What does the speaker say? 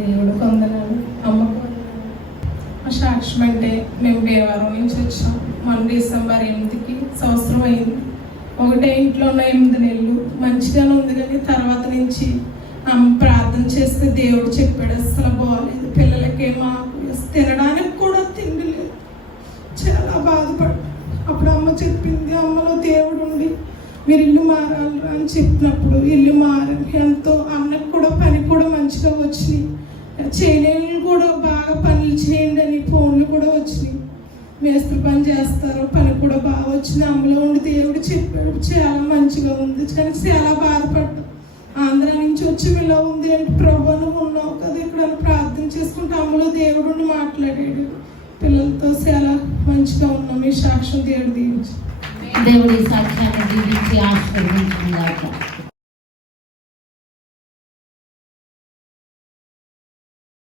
దేవుడు కొందనాలు, అమ్మకు మా సాక్ష్యం అంటే మేము దేవారం నుంచి వచ్చాం. మన డిసెంబర్ 8కి సంవత్సరం అయింది. ఒకటే ఇంట్లో ఉన్న 8 నెలలు మంచిగానే ఉంది, కానీ తర్వాత నుంచి అమ్మ ప్రార్థన చేస్తే దేవుడు చెప్పాడు అసలు బాగాలేదు, పిల్లలకి మాకు తినడానికి కూడా తిండి లేదు, చాలా బాధపడ్డా. అప్పుడు అమ్మ చెప్పింది, అమ్మలో దేవుడు ఉండి మీరు ఇల్లు మారాలరా అని చెప్పినప్పుడు ఇల్లు మారాను. ఎంతో అన్నకు కూడా పని కూడా మంచిగా వచ్చినాయి, చేయలేని కూడా బాగా పనులు చేయండి అని ఫోన్లు కూడా వచ్చినాయి. మేస్త్రి పని చేస్తారు, పని కూడా బాగా వచ్చింది. అమ్మలో ఉండి దేవుడు చెప్పాడు చాలా మంచిగా ఉంది. కానీ చాలా బాధపడ్డా. ఆంధ్ర నుంచి వచ్చి ఇలా ఉంది అంటే ప్రభు నువ్వు ఉన్నావు కదా ఇక్కడ ప్రార్థన చేసుకుంటే అమ్మలో దేవుడు ఉండి మాట్లాడాడు. పిల్లలతో చాలా మంచిగా ఉన్నాం. ఈ సాక్ష్యం దేవుడు దీవించి దేవుడి సాక్ష్యాన్ని దీవించి ఆశీర్వదించుగాక.